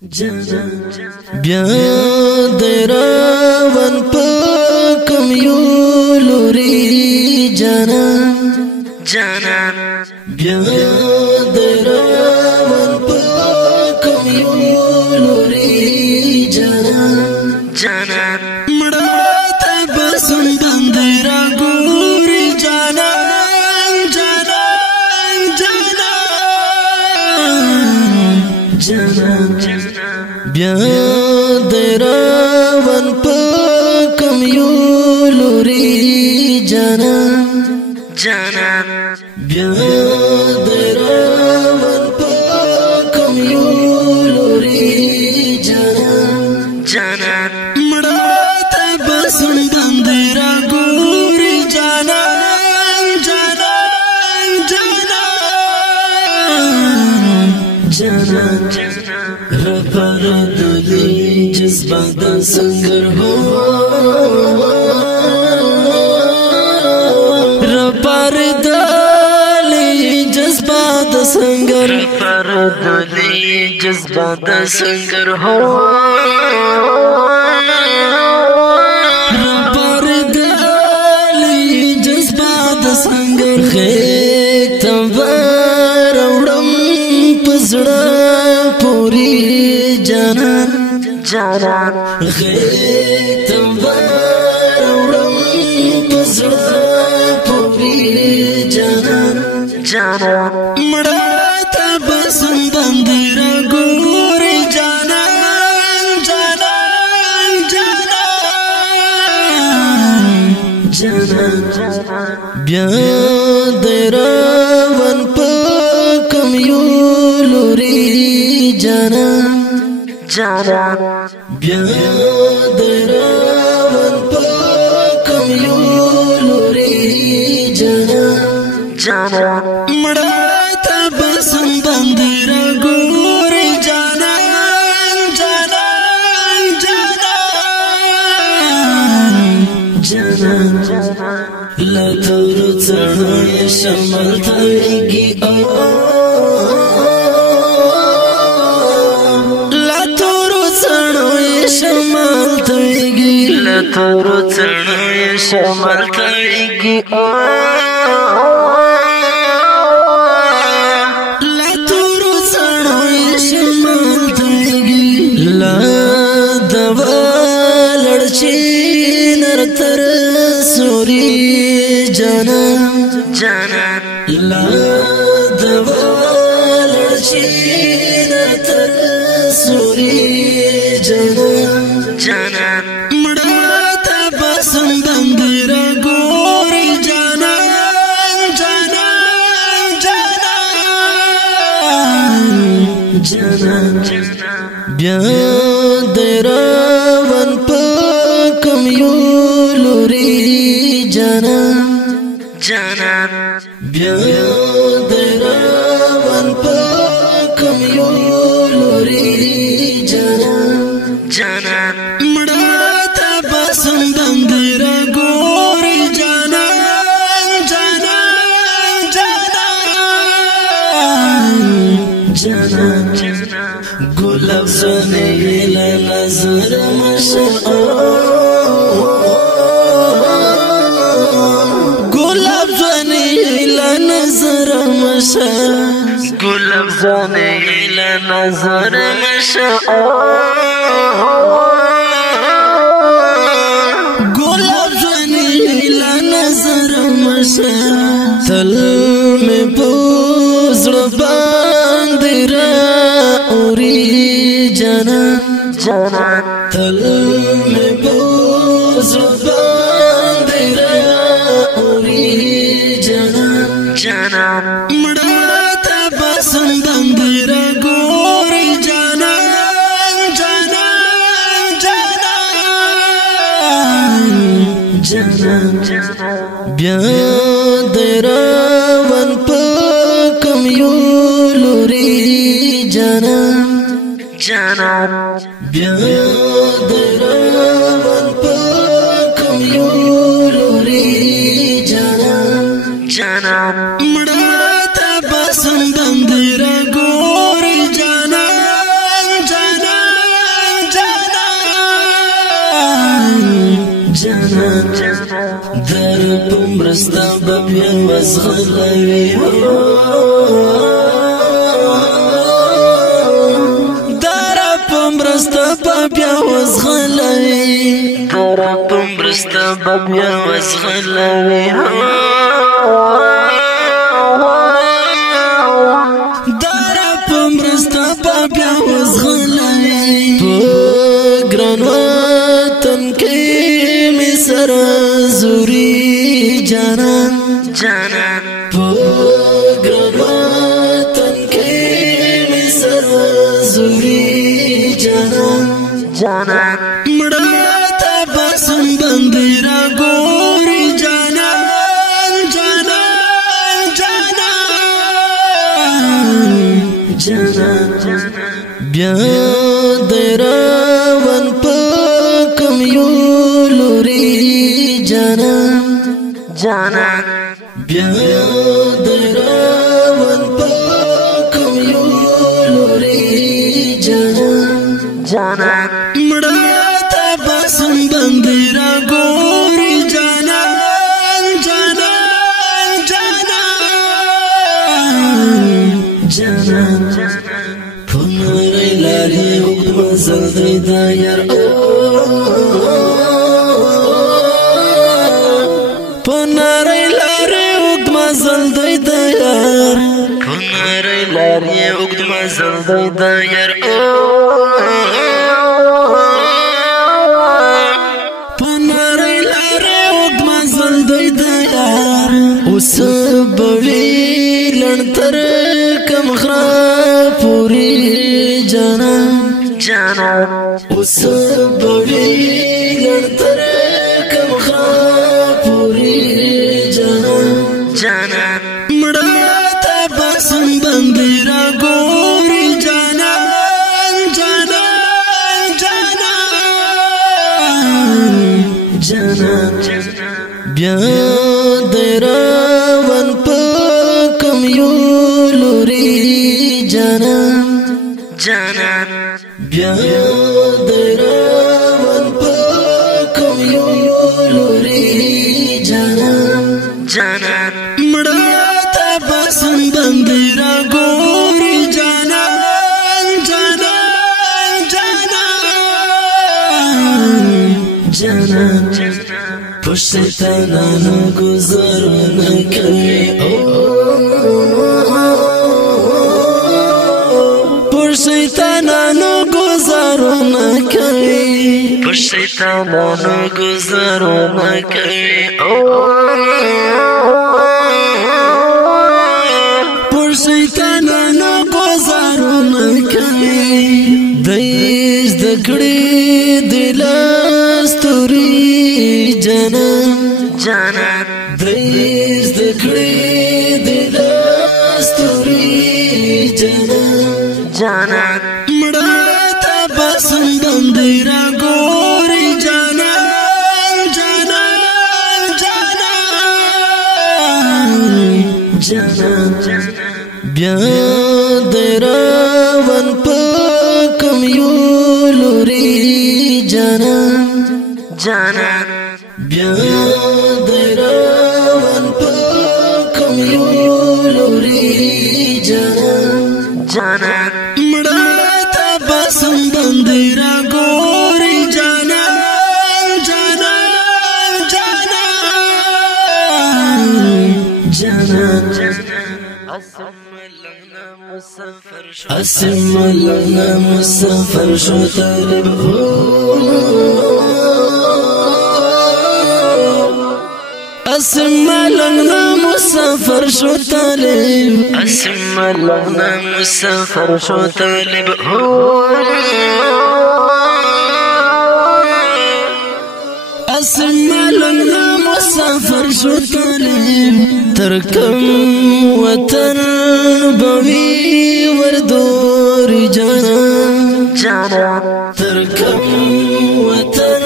بیا دراون پکم یو لوری جانا بیا دراون پکم یو لوری جانا مڑا تبسم بندرا گوری جانا بیا دراون پکم یو لوری جانا بیا دراون پکم یو لوری جانا مڑا تبسم بندرا گوری جانا رپر دلی جذبات سنگر ہو رپر دلی جذبات سنگر رپر دلی جذبات سنگر ہو رپر دلی جذبات سنگر خیک تنبار اوڑم پزڑا پوری جانا خیک تنبار اوڑم پزڑا پوری جانا مڑا تبسم بندرا گوری جانا بیا دراون پکم یو لوری جانا بیا دراون پکم یو لوری جانا مڑا تبسم بندرا گوری جانا لاتور چڑھائے شمال تھویگی لاتور چڑھائے شمال تھویگی لاتور چڑھائے شمال تھویگی لاتور چڑھائے شمال تھویگی لا دوا لڑچی نرتر سوری جانا لا دوا لڑچی نرتر سوری جانا مڑا تبسم بندرا گوری جانا بیا دراون پکم یو لوری جانا بیا دراون پکم یو لوری جانا مڑا تبسم بندرا گوری جانا گلاب زنی لنظر مشاء گلاب زنی لنظر مشاء گلاب زنی لنظر مشاء گلاب زنی لنظر مشاء تل میں پوزڑ باندرا اوری جانا تل میں پوزڑ باندرا اوری جانا مڑا تبسم بندرا گوری جانا بیا دراون پکم یو لوری جانا بیا دراون پکم یو لوری جانا مڑا تبسم بندرا گوری جانا جانان در پمرستا ببیا وزغلوی در پمرستا ببیا وزغلوی در پمرستا ببیا وزغلوی در پمرستا ببیا وزغلوی پگران وطن کی می سر زوری جانان پگران وطن کی می سر زوری جانان مڑا تا باسم بندی را گوری جانان بیا دیراون پکم یولوری جانان بیا دیراون پکم یولوری جانان مڑا تا باسم بندی را گوری جانان پناری لاری اقد مزل دی دا یار پناری لاری اقد مزل دی دا یار پناری لاری اقد مزل دی دا یار پناری لاری اقد مزل دی دا یار اس بوی لنتر کم خراب پوری جانان اس بوی لنتر کم خراب پوری جانان مڑا تا باسم بندی را گوری جانان بیا دیراون پکم یولوری جانان بیا دیراون پکم یولوری جانان مڑا تا باسم بندی را گوری جانان پشت تنانو گزارو نکوی پشت تنانو گزارو نکوی پشت تنانو گزارو نکوی پشت تنانو گزارو نکوی دیش دکڑی دلستوری جانان دیش دکڑی دلستوری جانان مڑا تا باسم بندی را گوری جانان بیا دیراون پکم یولوری جانان بیا دیراون پکم یولوری جانان مڑا تا باسم بندی را گوری جانان اسم لنا مسافر شو طالب اسم لنا مسافر شو طالب اسم لنا مسافر شو طالب اسم لنا مسافر شو طالب ترکم وطن بوی وردور جانان ترکم وطن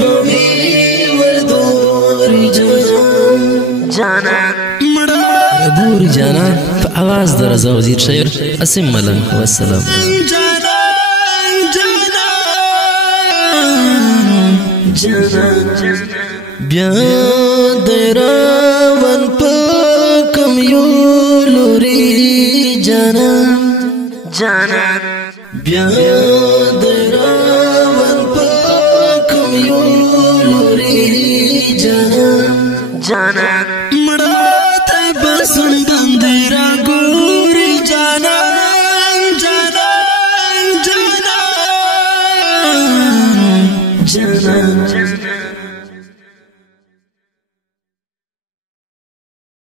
بوی وردور جانان بور جانان په आवाज در رضا وزیر شاعر اسم ملنګ والسلام جانان بیا دراون پکم یو لوری جانان بیا دراون پکم یو لوری جانان